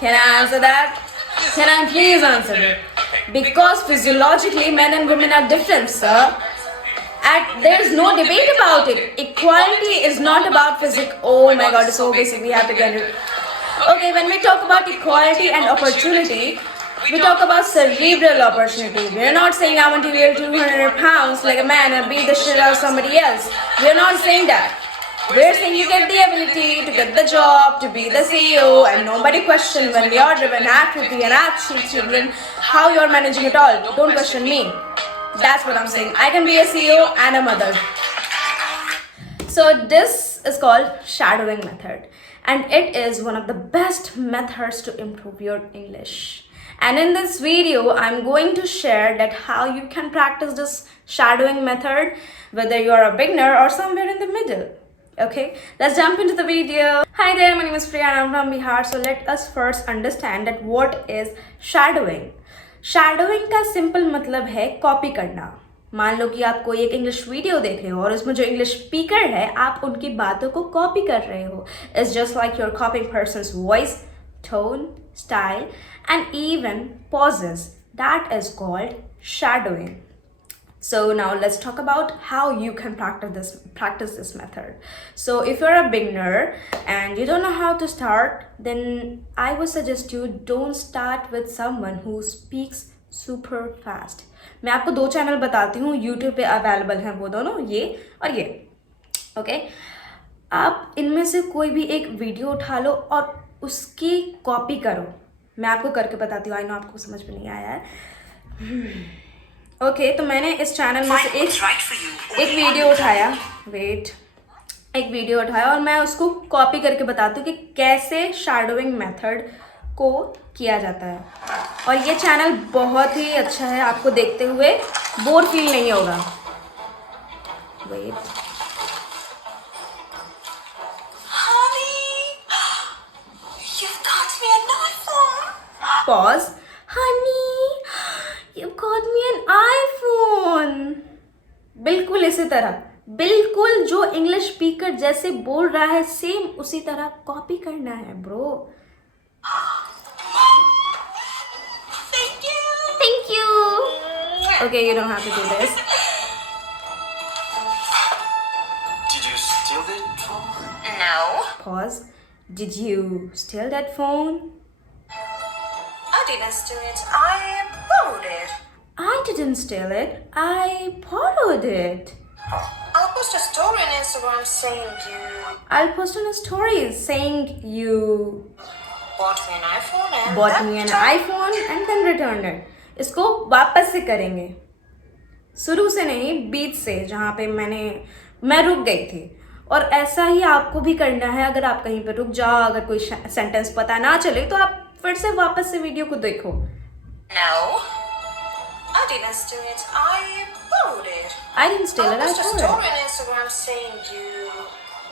Can I answer that? Can I please answer it? Because physiologically, men and women are different, sir. And there's no debate about it. Equality is not about physics. Oh my god, it's so basic. We have to get it. Okay, when we talk about equality and opportunity, we talk about cerebral opportunity. We're not saying I want to weigh 200 pounds like a man and beat the shit out of somebody else. We're not saying that. We're saying you get the ability to get the job, to be the CEO, and nobody question when you're driven, have to be and have children, how you're managing it all. Don't question me. That's what I'm saying. I can be a CEO and a mother. So this is called shadowing method, and it is one of the best methods to improve your English. And in this video, I'm going to share that how you can practice this shadowing method, whether you're a beginner or somewhere in the middle. Okay, let's jump into the video. Hi there, my name is Priya and I'm from Bihar. So let us first understand that what is shadowing. Shadowing का simple मतलब है copy करना. मान लो कि आप कोई एक English video देख रहे हो और उसमें जो इंग्लिश स्पीकर है आप उनकी बातों को कॉपी कर रहे हो. It's just like you're copying person's voice, tone, style and even pauses. That is called shadowing. So now let's talk about how you can practice this method. So if you're a beginner and you don't know how to start, then I would suggest you don't start with someone who speaks super fast. मैं आपको दो channel बताती हूँ, YouTube पे available हैं वो दोनों, ये और ये. ओके, आप इनमें से कोई भी एक वीडियो उठा लो और उसकी कॉपी करो. मैं आपको करके बताती हूँ. आई नो आपको समझ में नहीं आया है. ओके, तो मैंने इस चैनल में से एक वीडियो उठाया. एक वीडियो उठाया और मैं उसको कॉपी करके बताती हूँ कि कैसे शैडोइंग मेथड को किया जाता है. और ये चैनल बहुत ही अच्छा है, आपको देखते हुए बोर फील नहीं होगा. Wait, pause. Honey, You got me an iPhone. बिल्कुल इसी तरह, बिल्कुल जो इंग्लिश स्पीकर जैसे बोल रहा है सेम उसी तरह कॉपी करना है bro. Thank you. Okay, you don't have to do this. Did you steal that phone? No. Pause. Did you steal that phone? I didn't steal it. I borrowed it. I didn't steal it. I borrowed it. I'll post a story on Instagram saying you I'll post on a story saying you bought me an iPhone and bought then me an iPhone and then returned it. इसको वापस से करेंगे, शुरू से नहीं, बीच से, जहाँ पे मैं रुक गई थी. और ऐसा ही आपको भी करना है. अगर आप कहीं पे रुक जाओ, अगर कोई सेंटेंस पता ना चले तो आप फिर से वापस से वीडियो को देखो. No. I didn't steal it. I borrowed it. I didn't steal it. I I'll post a borrowed story it. on Instagram saying you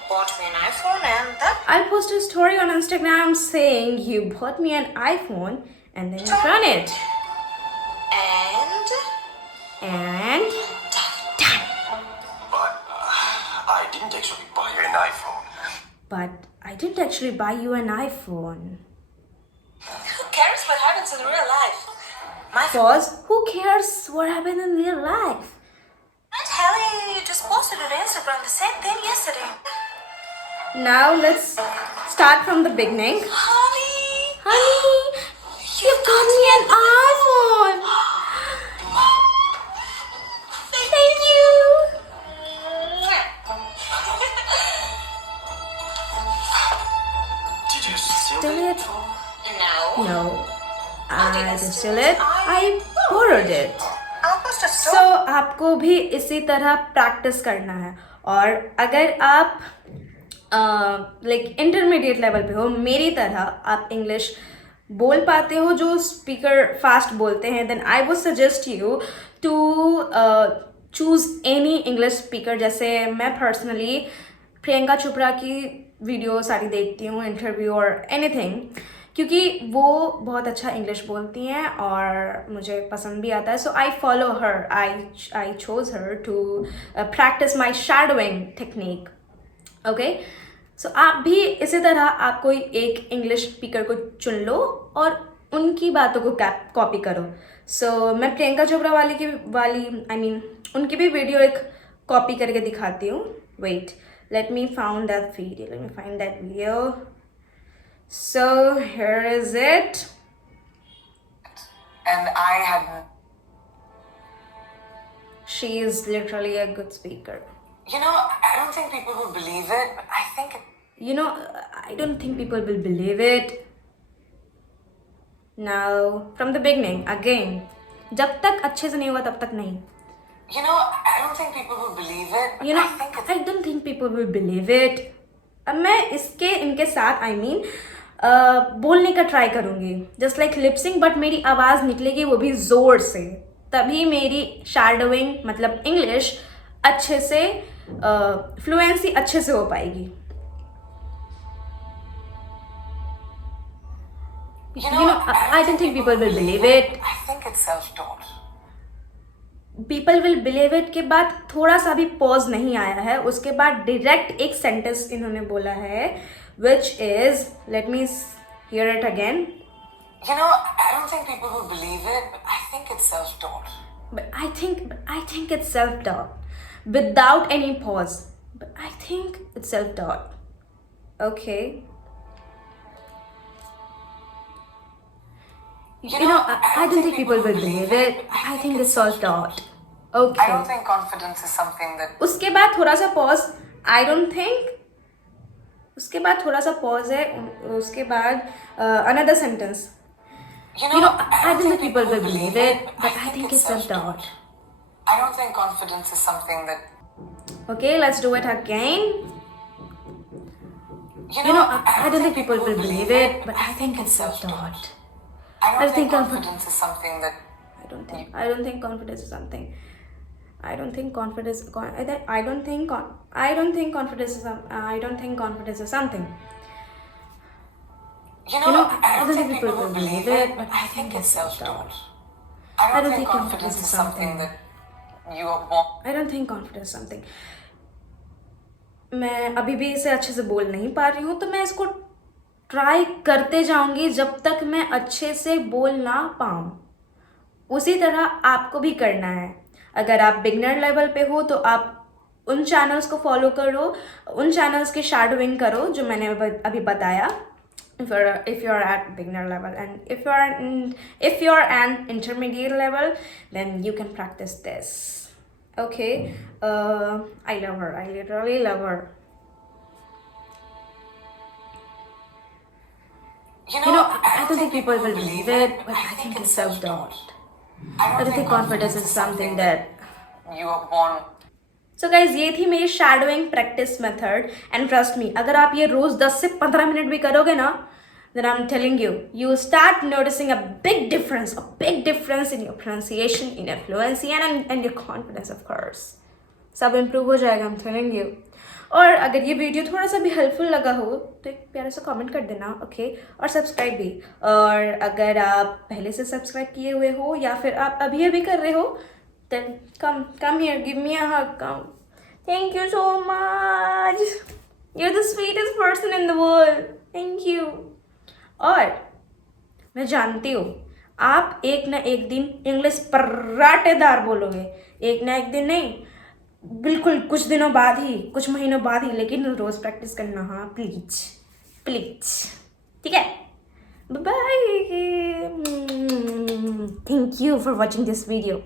bought me an iPhone and then I'll post a story on Instagram saying you bought me an iPhone and then return it. and And But I didn't actually buy you an iPhone. but I didn't actually buy you an iPhone. who cares what happens in real life? My Pause. Who cares what happened in real life? friend Hallie just posted on Instagram the same thing yesterday. Now let's start from the beginning. Honey, you got me an iPhone. Thank you. Did you steal Steal that it? phone? No. No, I didn't steal it. I borrowed it. I'll post a story. So आपको भी इसी तरह practice करना है. और अगर आप like intermediate level पे हो, मेरी तरह आप इंग्लिश बोल पाते हो जो स्पीकर फास्ट बोलते हैं, then I would suggest you to choose any English speaker. जैसे मैं पर्सनली प्रियंका चोपड़ा की वीडियो सारी देखती हूँ, इंटरव्यू और एनीथिंग, क्योंकि वो बहुत अच्छा इंग्लिश बोलती हैं और मुझे पसंद भी आता है. So I follow her, I chose her to practice my shadowing technique. Okay, so आप भी इसी तरह आप कोई एक इंग्लिश स्पीकर को चुन लो और उनकी बातों को कॉपी करो. सो मैं प्रियंका चोपड़ा उनकी भी वीडियो एक कॉपी करके दिखाती हूँ. Wait, let me find that video. So here is it. And I had. She is literally a good speaker. You know, I don't think people will believe it, but I think it. I don't think people will believe it. Now, from the beginning, again. जब तक अच्छे से नहीं हुआ तब तक नहीं. You know, I don't think people will believe it, but I think it's. I don't think people will believe it. अब मैं इनके साथ बोलने का ट्राई करूँगी. जस्ट लाइक लिपसिंग, बट मेरी आवाज़ निकलेगी वो भी ज़ोर से. तभी मेरी शैडोइंग मतलब इंग्लिश अच्छे से फ्लुएंसी अच्छे से हो पाएगी. I don't think people will believe it. I think it's self-taught. People will believe it के बाद थोड़ा सा भी पॉज नहीं आया है. उसके बाद डायरेक्ट एक सेंटेंस इन्होंने बोला है, which is, let me here it again. You know, I don't think people will believe it, but I think it's self-taught. But I think it's self-taught without any pause. But I think it's self-taught. Okay. I don't think people will believe it. I think it's self-taught. Okay. I don't think confidence is something that. उसके बाद थोड़ा सा pause. I don't think. उसके बाद थोड़ा सा pause है. उसके बाद another sentence. You know, I don't think people will believe it, but I think it's self-taught. I don't think confidence is something that. Okay, let's do it again. I don't think people will believe it, but I think it's self-taught. I don't think confidence is something that. I don't think confidence is something. I don't think confidence is something. You know, I don't think people will believe it, but I think it's self-taught. I don't think confidence is something that you are born. I don't think confidence is something. मैं अभी भी इसे अच्छे से बोल नहीं पा रही हूँ, तो मैं इसको ट्राई करते जाऊंगी जब तक मैं अच्छे से बोल ना पाऊँ. उसी तरह आपको भी करना है. अगर आप बिगनर लेवल पे हो तो आप उन चैनल्स को फॉलो करो, उन चैनल्स की शैडोइंग करो जो मैंने अभी बताया. If you're at beginner level, and if you're an intermediate level, then you can practice this. Okay. I love her. I literally love her. I don't think people will believe it, but I think it's self-taught. I don't think confidence is something that you are born. So guys, ये थी मेरी shadowing practice method, and trust me, अगर आप ये रोज 10 से 15 minute भी करोगे ना, then I'm telling you, you will start noticing a big difference in your pronunciation, in your fluency, and your confidence, of course. सब improve हो जाएगा, I'm telling you. और अगर ये वीडियो थोड़ा सा भी हेल्पफुल लगा हो तो एक प्यारा सा कमेंट कर देना. ओके. और सब्सक्राइब भी. और अगर आप पहले से सब्सक्राइब किए हुए हो या फिर आप अभी कर रहे हो, then come here, give me a hug. Come. Thank you so much. You're the sweetest person in the world. Thank you. और मैं जानती हूँ आप एक ना एक दिन इंग्लिश पराठेदार बोलोगे. एक ना एक दिन नहीं, बिल्कुल कुछ दिनों बाद ही, कुछ महीनों बाद ही, लेकिन रोज प्रैक्टिस करना. हाँ, प्लीज. ठीक है. Bye. Thank you for watching this video.